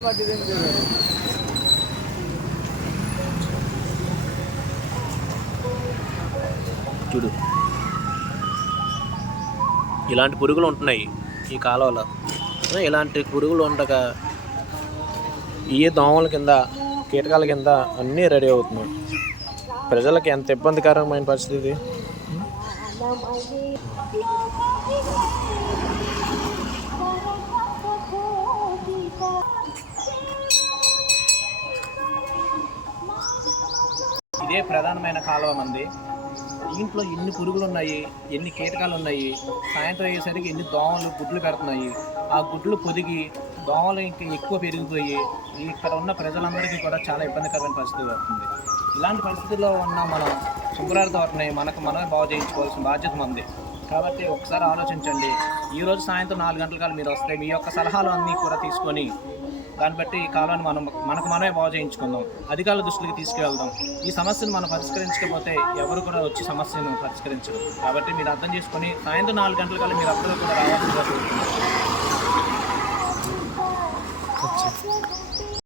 చూడు, ఇలాంటి పురుగులు ఉంటున్నాయి ఈ కాలువలో. ఇలాంటి పురుగులు ఉండగా ఈ దోమల కింద, కీటకాల కింద అన్నీ రెడీ అవుతున్నాయి. ప్రజలకు ఎంత ఇబ్బందికరమైన పరిస్థితి ఇది. ఇదే ప్రధానమైన కాలువ మంది. దీంట్లో ఎన్ని పురుగులు ఉన్నాయి, ఎన్ని కీటకాలు ఉన్నాయి. సాయంత్రం అయ్యేసరికి ఎన్ని దోమలు గుడ్లు పెడుతున్నాయి. ఆ గుడ్లు పొదిగి దోమలు ఇంకా ఎక్కువ పెరిగిపోయి ఇక్కడ ఉన్న ప్రజలందరికీ కూడా చాలా ఇబ్బందికరమైన పరిస్థితి వస్తుంది. ఇలాంటి పరిస్థితుల్లో ఉన్న మనం శుభ్రత వాటిని మనమే బాగు చేయించుకోవాల్సిన బాధ్యత మంది. కాబట్టి ఒకసారి ఆలోచించండి. ఈరోజు సాయంత్రం 4 గంటల కాలం మీరు వస్తే మీ యొక్క సలహాలు అన్నీ కూడా తీసుకొని దాన్ని బట్టి ఈ కాలాన్ని మనమే బాగు చేయించుకుందాం, అధికారుల దృష్టికి తీసుకువెళ్దాం. ఈ సమస్యను మనం పరిష్కరించకపోతే ఎవరు కూడా వచ్చి సమస్యను పరిష్కరించరు. కాబట్టి మీరు అర్థం చేసుకొని సాయంత్రం 4 గంటల కల్లా మీరు అందరూ కూడా రావాల్సి జరుగుతుంది.